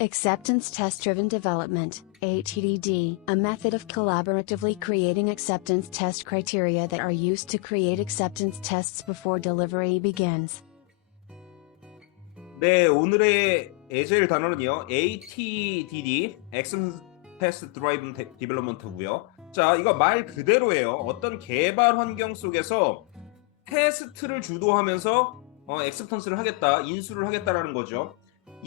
Acceptance Test Driven Development, ATDD, a method of collaboratively creating acceptance test criteria that are used to create acceptance tests before delivery begins. 네, 오늘의 에젤 단어는요. ATDD, Acceptance Test Driven De- Development고요. 자, 이거 말 그대로예요. 어떤 개발 환경 속에서 테스트를 주도하면서 어, 액셉턴스를 하겠다, 인수를 하겠다라는 거죠.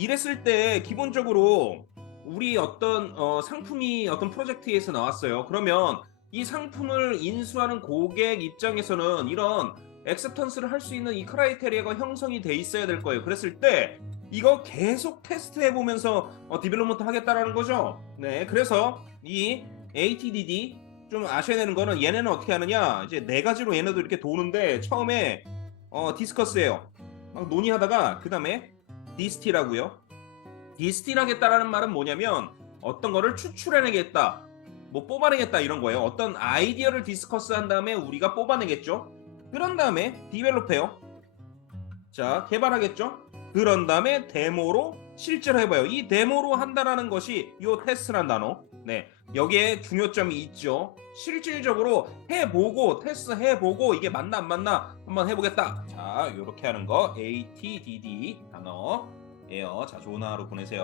이랬을 때 기본적으로 우리 어떤 어, 상품이 어떤 프로젝트에서 나왔어요. 그러면 이 상품을 인수하는 고객 입장에서는 이런 액셉턴스를 할 수 있는 이 크라이테리아가 형성이 돼 있어야 될 거예요. 그랬을 때 이거 계속 테스트해 보면서 어, 디벨롭먼트 하겠다라는 거죠. 네, 그래서 이 ATDD 좀 아셔야 되는 거는 얘네는 어떻게 하느냐 이제 네 가지로 얘네도 이렇게 도는데 처음에 어, 디스커스예요. 막 논의하다가 그 다음에 디스틸하고요. 디스틸하겠다라는 말은 뭐냐면 어떤 거를 추출해내겠다, 뭐 뽑아내겠다 이런 거예요. 어떤 아이디어를 디스커스한 다음에 우리가 뽑아내겠죠. 그런 다음에 디벨롭해요. 자, 개발하겠죠. 그런 다음에 데모로 실제로 해봐요. 이 데모로 한다라는 것이 요 테스트란 단어. 네, 여기에 중요점이 있죠. 실질적으로 해보고 테스트 해보고 이게 맞나 안 맞나 한번 해보겠다. 자, 요렇게 하는 거 ATDD 단어예요. 자, 좋은 하루 보내세요.